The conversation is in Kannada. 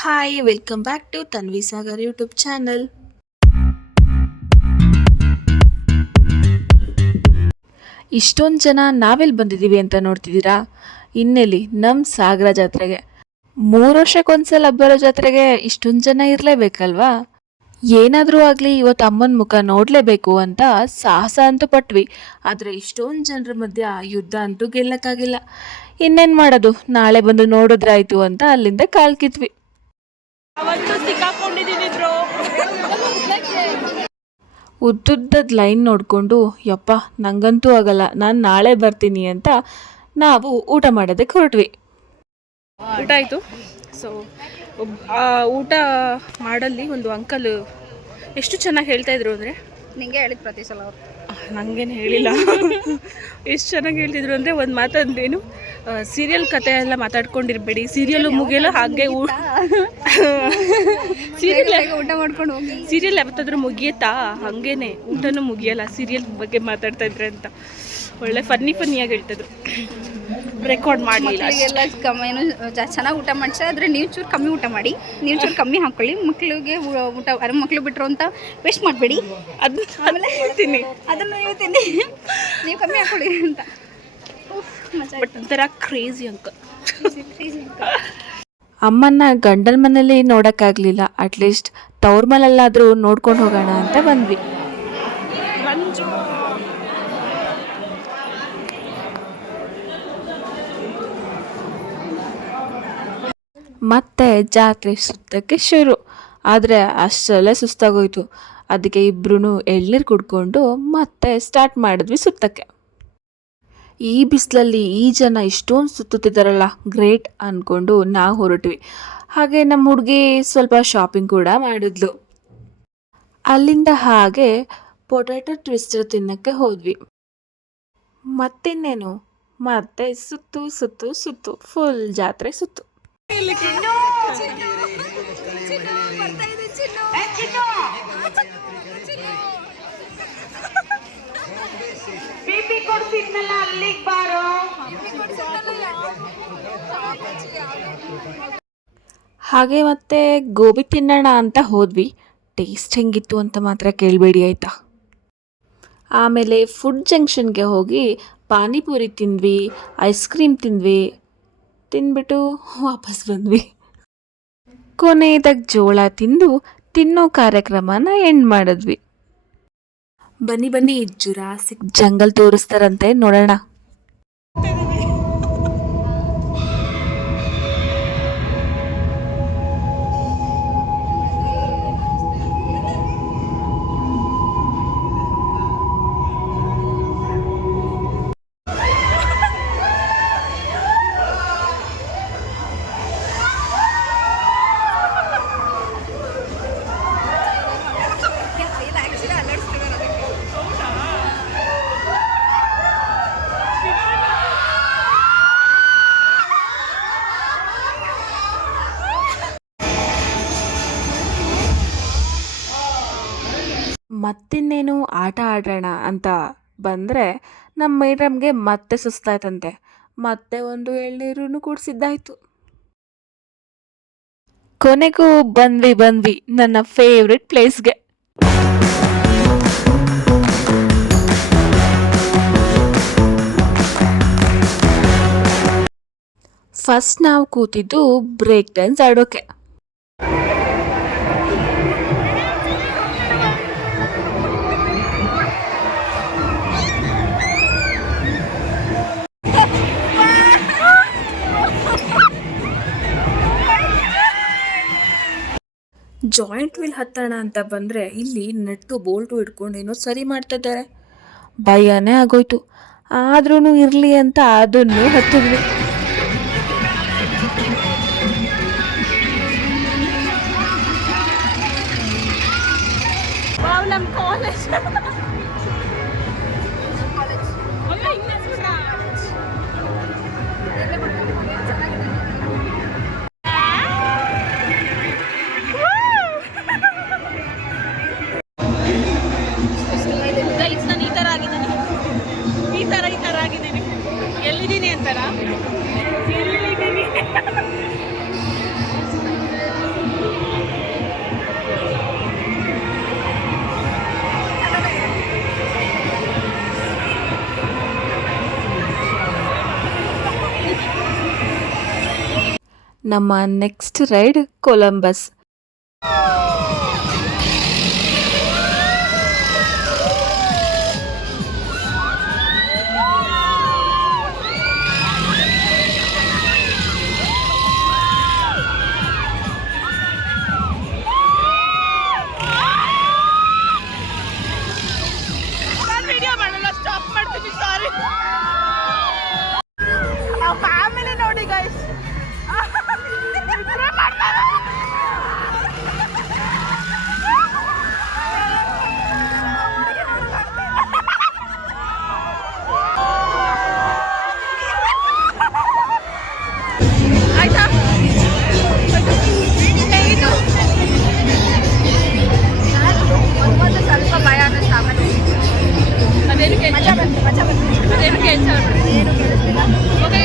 Hi welcome back to Tanvi Sagar YouTube channel. ಇಷ್ಟೊಂದು ಜನ ನಾವೆಲ್ಲಿ ಬಂದಿದ್ದೀವಿ ಅಂತ ನೋಡ್ತಿದ್ದೀರಾ? ಇನ್ನೆಲ್ಲಿ ನಮ್ಮ ಸಾಗರ ಜಾತ್ರೆಗೆ. 3 ವರ್ಷಕ್ಕೊಂದ್ಸಲ ಬರೋ ಜಾತ್ರೆಗೆ ಇಷ್ಟೊಂದು ಜನ ಇರಲೇಬೇಕಲ್ವಾ? ಏನಾದರೂ ಆಗಲಿ ಇವತ್ತು ಅಮ್ಮನ ಮುಖ ನೋಡಲೇಬೇಕು ಅಂತ ಸಾಹಸ ಅಂತೂ ಪಟ್ವಿ. ಆದರೆ ಇಷ್ಟೊಂದು ಜನರ ಮಧ್ಯ ಯುದ್ಧ ಅಂತೂ ಗೆಲ್ಲಕ್ಕಾಗಿಲ್ಲ. ಇನ್ನೇನು ಮಾಡೋದು, ನಾಳೆ ಬಂದು ನೋಡಿದ್ರಾಯ್ತು ಅಂತ ಅಲ್ಲಿಂದ ಕಾಲ್ ಕಿತ್ವಿ. ಅವತ್ತು ಸಿಕ್ಕಾಕೊಂಡಿದ್ದೀನಿ ಬ್ರೋ. ಉದ್ದುದ್ದದ ಲೈನ್ ನೋಡಿಕೊಂಡು ಯಪ್ಪ ನಂಗಂತೂ ಆಗಲ್ಲ, ನಾನು ನಾಳೆ ಬರ್ತೀನಿ ಅಂತ ನಾವು ಊಟ ಮಾಡೋದಕ್ಕೆ ಹೊರಟ್ವಿ. ಊಟ ಆಯಿತು. ಸೊ ಊಟ ಮಾಡಲ್ಲಿ ಒಂದು ಅಂಕಲ್ ಎಷ್ಟು ಚೆನ್ನಾಗಿ ಹೇಳ್ತಾಯಿದ್ರು ಅಂದರೆ, ನಿಂಗೆ ಹೇಳಿದ್ ಪ್ರತಿ ಸಲ ಅವ್ರು ನನಗೇನು ಹೇಳಿಲ್ಲ. ಎಷ್ಟು ಚೆನ್ನಾಗಿ ಹೇಳ್ತಿದ್ರು ಅಂದರೆ, ಒಂದು ಮಾತಂದೇನು, ಸೀರಿಯಲ್ ಕತೆ ಎಲ್ಲ ಮಾತಾಡ್ಕೊಂಡಿರ್ಬೇಡಿ, ಸೀರಿಯಲ್ಲು ಮುಗಿಯಲ್ಲ, ಹಾಗೆ ಸೀರಿಯಲ್ ಊಟ ಮಾಡ್ಕೊಂಡು ಹೋಗಿ. ಸೀರಿಯಲ್ ಯಾವತ್ತಾದ್ರೂ ಮುಗಿಯುತ್ತಾ? ಹಾಗೇನೆ ಊಟನೂ ಮುಗಿಯಲ್ಲ ಸೀರಿಯಲ್ ಬಗ್ಗೆ ಮಾತಾಡ್ತಾ ಇದ್ರೆ ಅಂತ ಒಳ್ಳೆ ಫನ್ನಿಯಾಗಿ ಹೇಳ್ತಿದ್ರು. ರೆಕಾರ್ಡ್ ಮಾಡಲಿಲ್ಲ. ಎಲ್ಲ ಕಮ್ಮಿನೂ ಚೆನ್ನಾಗಿ ಊಟ ಮಾಡಿಸಿ, ಆದರೆ ನೀವು ಚೂರು ಕಮ್ಮಿ ಊಟ ಮಾಡಿ, ನೀವು ಚೂರು ಕಮ್ಮಿ ಹಾಕ್ಕೊಳ್ಳಿ. ಮಕ್ಕಳಿಗೆ ಊಟ ಮಕ್ಕಳು ಬಿಟ್ಟರು ಅಂತ ವೇಸ್ಟ್ ಮಾಡಬೇಡಿ. ಆಮೇಲೆ ಹೇಳ್ತೀನಿ, ಅದನ್ನು ಹೇಳ್ತೀನಿ, ನೀವು ಕಮ್ಮಿ ಹಾಕ್ಕೊಳ್ಳಿ ಅಂತ. ಬಟ್ ಒಂಥರ ಕ್ರೇಜಿ ಅಂಕಲ್. ಅಮ್ಮನ್ನ ಗಂಡನ ಮನೇಲಿ ನೋಡೋಕ್ಕಾಗಲಿಲ್ಲ, ಅಟ್ಲೀಸ್ಟ್ ತವ್ರ ಮನೆಯಲ್ಲಾದರೂ ನೋಡ್ಕೊಂಡು ಹೋಗೋಣ ಅಂತ ಬಂದ್ವಿ. ಮತ್ತೆ ಜಾತ್ರೆ ಸುತ್ತಕ್ಕೆ ಶುರು. ಆದರೆ ಅಷ್ಟರಲ್ಲೇ ಸುಸ್ತಾಗೋಯ್ತು. ಅದಕ್ಕೆ ಇಬ್ಬರೂ ಎಳ್ನೀರು ಕುಡ್ಕೊಂಡು ಮತ್ತೆ ಸ್ಟಾರ್ಟ್ ಮಾಡಿದ್ವಿ ಸುತ್ತಕ್ಕೆ. ಈ ಬಿಸಿಲಲ್ಲಿ ಈ ಜನ ಇಷ್ಟೊಂದು ಸುತ್ತುತ್ತಿದ್ದಾರಲ್ಲ, ಗ್ರೇಟ್ ಅಂದ್ಕೊಂಡು ನಾವು ಹೊರಟ್ವಿ. ಹಾಗೆ ನಮ್ಮ ಹುಡುಗಿ ಸ್ವಲ್ಪ ಶಾಪಿಂಗ್ ಕೂಡ ಮಾಡಿದ್ಲು. ಅಲ್ಲಿಂದ ಹಾಗೆ ಪೊಟ್ಯಾಟೊ ಟ್ವಿಸ್ಟರ್ ತಿನ್ನಕ್ಕೆ ಹೋದ್ವಿ. ಮತ್ತಿನ್ನೇನು, ಮತ್ತೆ ಸುತ್ತು ಸುತ್ತು ಸುತ್ತು, ಫುಲ್ ಜಾತ್ರೆ ಸುತ್ತು. ಹಾಗೆ ಮತ್ತೆ ಗೋಬಿ ತಿನ್ನೋಣ ಅಂತ ಹೋದ್ವಿ. ಟೇಸ್ಟ್ ಹೆಂಗಿತ್ತು ಅಂತ ಮಾತ್ರ ಕೇಳಬೇಡಿ ಆಯಿತಾ. ಆಮೇಲೆ ಫುಡ್ ಜಂಕ್ಷನ್ಗೆ ಹೋಗಿ ಪಾನಿಪುರಿ ತಿಂದ್ವಿ, ಐಸ್ ಕ್ರೀಮ್ ತಿಂದ್ಬಿಟ್ಟು ವಾಪಸ್ ಬಂದ್ವಿ. ಕೊನೆಯದಾಗಿ ಜೋಳ ತಿನ್ನೋ ಕಾರ್ಯಕ್ರಮನ ಎಂಡ್ ಮಾಡಿದ್ವಿ. ಬನ್ನಿ ಜುರಾಸಿಕ್ ಜಂಗಲ್ ತೋರಿಸ್ತಾರಂತೆ, ನೋಡೋಣ. ಮತ್ತಿನ್ನೇನು ಆಟ ಆಡೋಣ ಅಂತ ಬಂದರೆ ನಮ್ಮ ಮೇಡಮ್ಗೆ ಮತ್ತೆ ಸುಸ್ತಾಯ್ತಂತೆ. ಮತ್ತೆ ಒಂದು ಎಳ್ನೀರು ಕುಡಿಸಿದ್ದಾಯ್ತು. ಕೊನೆಗೂ ಬಂದ್ವಿ ನನ್ನ ಫೇವ್ರೆಟ್ ಪ್ಲೇಸ್ಗೆ. ಫಸ್ಟ್ ನಾವು ಕೂತಿದ್ದು ಬ್ರೇಕ್ ಡ್ಯಾನ್ಸ್ ಆಡೋಕೆ. ಜಾಯಿಂಟ್ ವೀಲ್ ಹತ್ತೋಣ ಅಂತ ಬಂದರೆ ಇಲ್ಲಿ ನಟ್ಟು ಬೋಲ್ಟು ಇಟ್ಕೊಂಡು ಏನೋ ಸರಿ ಮಾಡ್ತಾ ಇದ್ದಾರೆ. ಭಯನೇ ಆಗೋಯ್ತು. ಆದ್ರೂ ಇರಲಿ ಅಂತ ಅದನ್ನು ಹತ್ತಿದ್ವಿ. ನಮ್ಮ ಕಾಲೇಜ್ ಎಲ್ಲಿದ್ದೀನಿ ಅಂತಾರ, ಎಲ್ಲಿದ್ದೀನಿ ನಮ್ಮ ನೆಕ್ಸ್ಟ್ ರೈಡ್ ಕೊಲಂಬಸ್. ವಿಡಿಯೋ ಮಾಡಲ್ಲ, ಸ್ಟಾಪ್ ಮಾಡ್ತೀನಿ, ಸಾರಿ. ಫ್ಯಾಮಿಲಿ ನೋಡಿ ಗೈಸ್. ಆಯ್ತಾ ಹೇಗಿತ್ತು? ಮೊದಲು ಸ್ವಲ್ಪ ಭಯ ಅನ್ನಿಸ್ತು, ಆಮೇಲೆ ಅದೇನು ಮಜಾ ಬಂತು. ಅದೇನು ಕೇಳಿಸಲ್ಲ. ಏನು ಕೇಳಿಸ್ತಿಲ್ಲ. ಓಕೆ